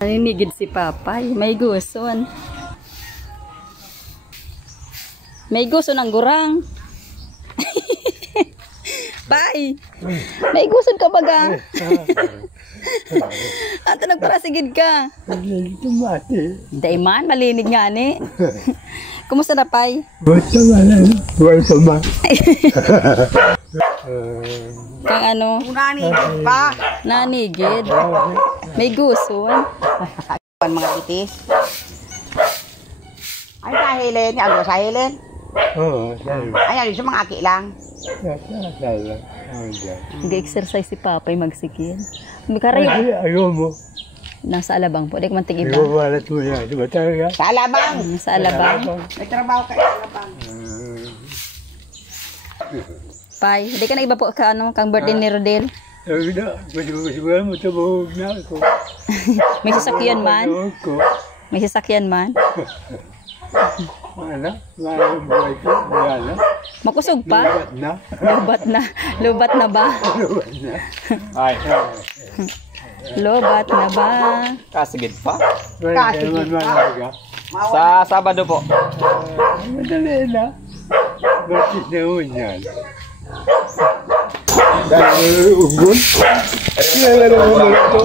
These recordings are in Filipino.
Naninigid si Papay. May guson. May guson ang gurang. Bay! May guson ka baga. Ato nagparasigid ka. Daiman, malinig nga ni. Kumusta na, Pay? Basta malang. Basta ba? Kang ano? Nanigid pa. Nanigid. May guson. Mga bitis. Ay, sahilin. Ano, sahilin? Oo, sayo. Ay, ano, sa mga aki lang. Sayo. Nag-exercise si Papay magsikid. Karay, Ayaw mo. nasa alabang po. Di ko man tig-iba. Iwawalat mo yan. Di ba talaga? Sa Alabang. Sa alabang. May trabaho ka sa Alabang. Pay, di ka na iba po ka ano, kang birthday ni Rodel. Sabi na, siguro mo tabahog na ako. May sasakyan man. Tabahog ko. May sasakyan man. Ano? Maraming buhay ko. Wala. Makusog pa. Lubat na. Lubat na. Lubat na ba? Lubat na. Ay. Lubat na ba? Kasigid pa? Kasi naman malaga. Sa Sabado po. Madali na. Bakit na ho yan? Dahil ugon? Kaya na naman ito.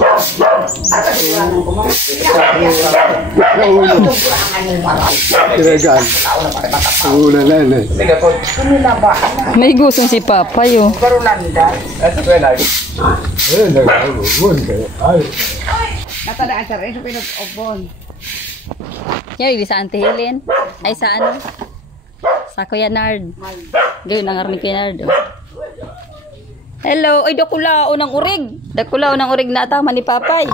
Kiragan. Una na na. May gusto si Papay oh. Nag-ugon kayo. Ay. Natadaan sa rin sa pinag-obon. Yan, sa Auntie Helen. Ay, sa ano? Sa Kuya Nard. Gawin ang army Kuya Nard. Oh. Hello. Ay, dakulao ng urig. Dakulao ng urig na tama ni Papay.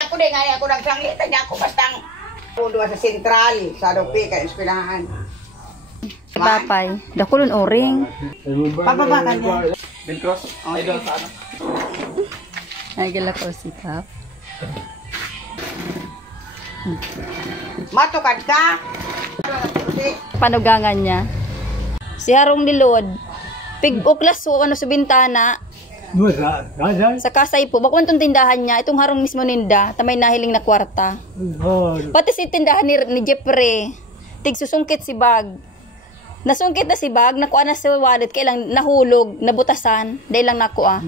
Ako din nga, ako nagsanglitan niya ako bastang pundo sa sentral, sa Rupi, ka eskwelahan. Si Papay. Dakulon uring. Pababa ka niya. Bill Cross? Ay, doon sa ano? Nagala ko si Pap. Matukad ka. Panugangan niya. Si Harong Nilod. Pig-uklas so ano sa bintana. Sa kasay po. Bakuan itong tindahan niya. Itong Harong mismo ninda. Tamay nahiling na kwarta. Pati si tindahan ni Jeffrey. Tigsusungkit si bag. Nasungkit na si bag. Nakuha na si wallet. Kailang nahulog. Nabutasan. Dahil lang nakuha.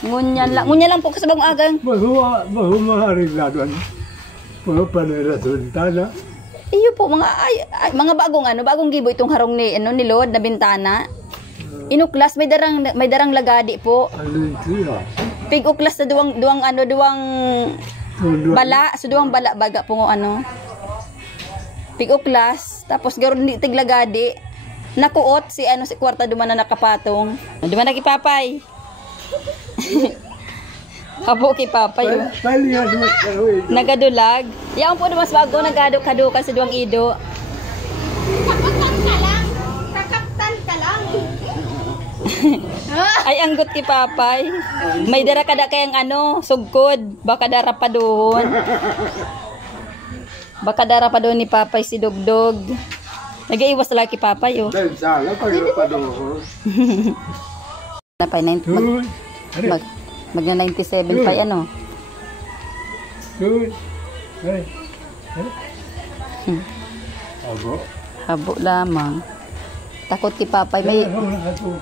Ngunyan lang po kasabang agang. Mahumaharigladuan. Mga panirasultana. Iyo po mga bagong bagong gibo itong harong ni Lord na bintana. Inuklas may darang lagadi po. Ano ito? Pig-uklas sa duwang bala, sa duwang bala baga po ano. Pig-uklas tapos garon ni tiglagadi. Nakuot si si kwarta duman na nakapatong. Duman na kipapay. Habo kay Papay yun. Nagadulag. Yan po mas bago nagado-kadukan sa duwang ido. Kakaptan ka lang. Ay anggot kay Papay. May dara kada kayang sugkod. Baka dara pa doon. Baka dara pa doon ni Papay si Dugdog. Nag-iwas talaga kay Papay oh. Sala pag pa doon. Napay 90 magna 97 pa ano. Habo lamang. Takot kay Papay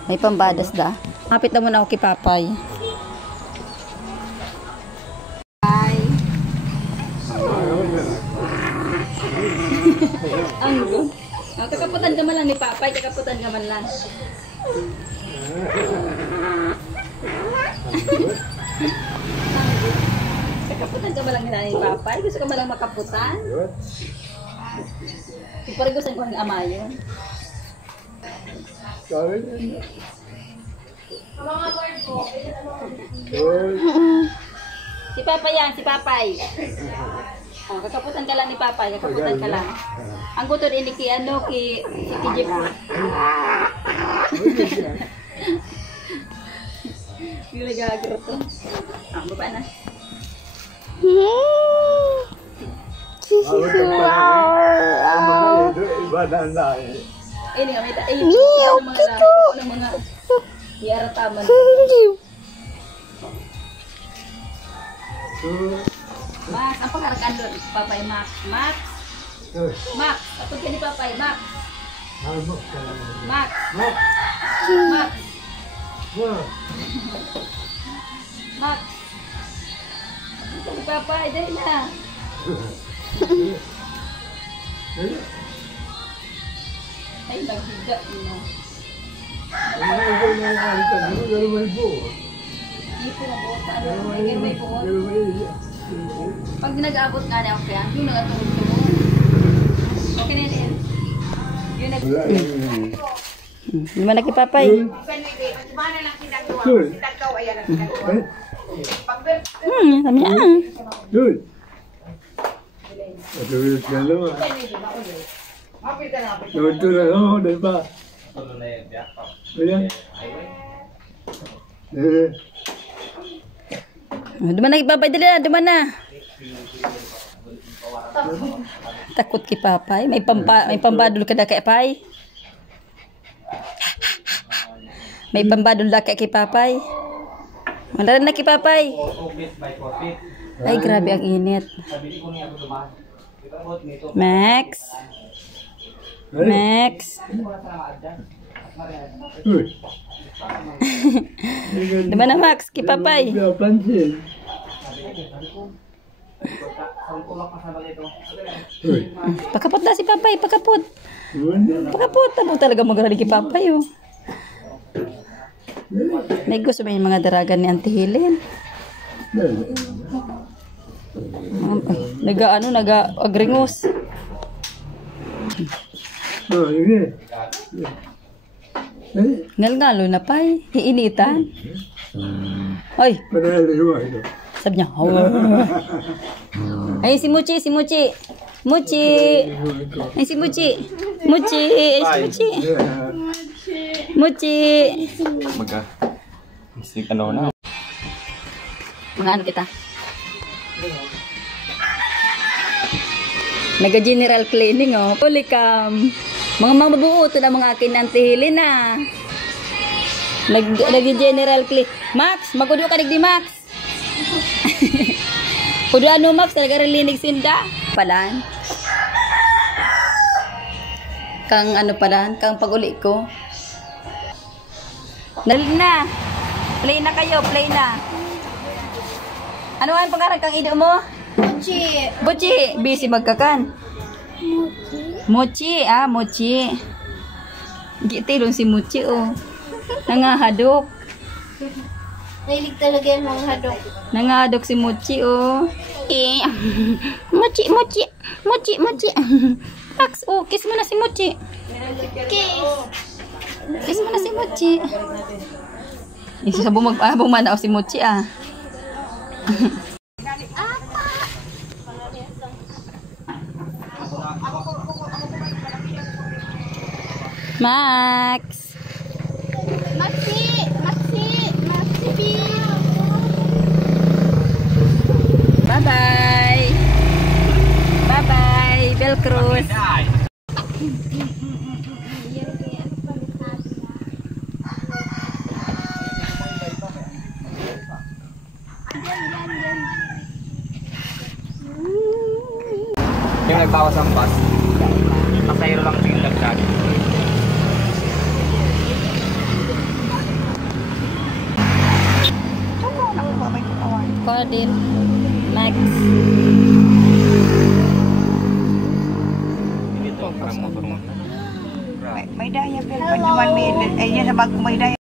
may pambadas da. Kapit na muna ako kay Papay. Bye. Ang kakaputan ka man lang ni Papay, kakaputan ka man lang. Kakaputan ka ba lang ni Papay? Gusto ka ba lang makaputan? Parang gusto ko ng ama yun. Si Papay yan, si Papay. Oh, kakaputan ka lang ni Papay, kakaputan ka lang. Ang gusto din ki si Jeff. Yung nagagaro to. Baba na. Ini nga, may mga Yara taman. Max, apa karakan doon? Papay Max. Max. Max, apa ni Papay Max? Max. Max. Max. Ni Papay dali na. Ay, naghiga mo. Hindi po mabuta. May buot. Pag nag-aabot nga na ako yan, yung nag-atulog-tulog. Okay na yun. Yung Di man nakipapay. Mana lang kinagawa? Kinagawa ayan ang kinagawa. Kami na. Good. Matuloy ka naman. Mapil ka na. Ito na ako, di ba? Ayan. Di man nakipapay dali na, di man na. Takot ki papay. May pambadul ka na kay pay. May pambadul na kay papay. Wala na ki papay. Ay, grabe ang init. Max. Max. Good. Di ba na Max? Ki papay. Pansin. Good. Pakapot na si papay. Pakapot. Good. Pakapot. Tamo talaga magrali ki papay oh. May gusto may mga daragan ni Auntie Helen. Naga-agringos. Oh, ini. Ngal-ngalo na pay. Iinitan. Oy, Padahal ito. sabi niya. Ay, si Muchi, si Muchi. Muchi. Ay, si Muchi. Muchi. Ay, si Muchi. Muchi. Magka. Isip ano na. Mga ano kita? Naga-general cleaning oh. Pulikam. Mga mabubuo ito na mga akin Auntie Helen na. Nag-general clean. Max, magkudo ka di Max. Kudo ano Max, nag-relinig sinda. Palan. Kang ano palan, kang pag-uli ko. Nalin na. Play na kayo, play na. Ano ang pangarang kang ido mo? Mochi. Mochi, busy magkakan. Mochi, Mochi. Gitilong si Mochi oh. Nangahadok. Nailig talaga yung mga hadok. Nangahadok si Mochi oh. Mochi, Mochi. Mochi, Mochi. Max, oh, kiss mo na si Mochi. Kiss. Kiss mo na si Mochi. Isa sa bumanaw si Mochi ah. Max. Maxi. Maxi. Maxi B. Bye-bye. Bye-bye, Belcruz. Yung nagbawas ang bus, pasayro lang yung dagdag. Cordin. Max. May daya, pero pag naman may, ay yan sa bag ko may daya.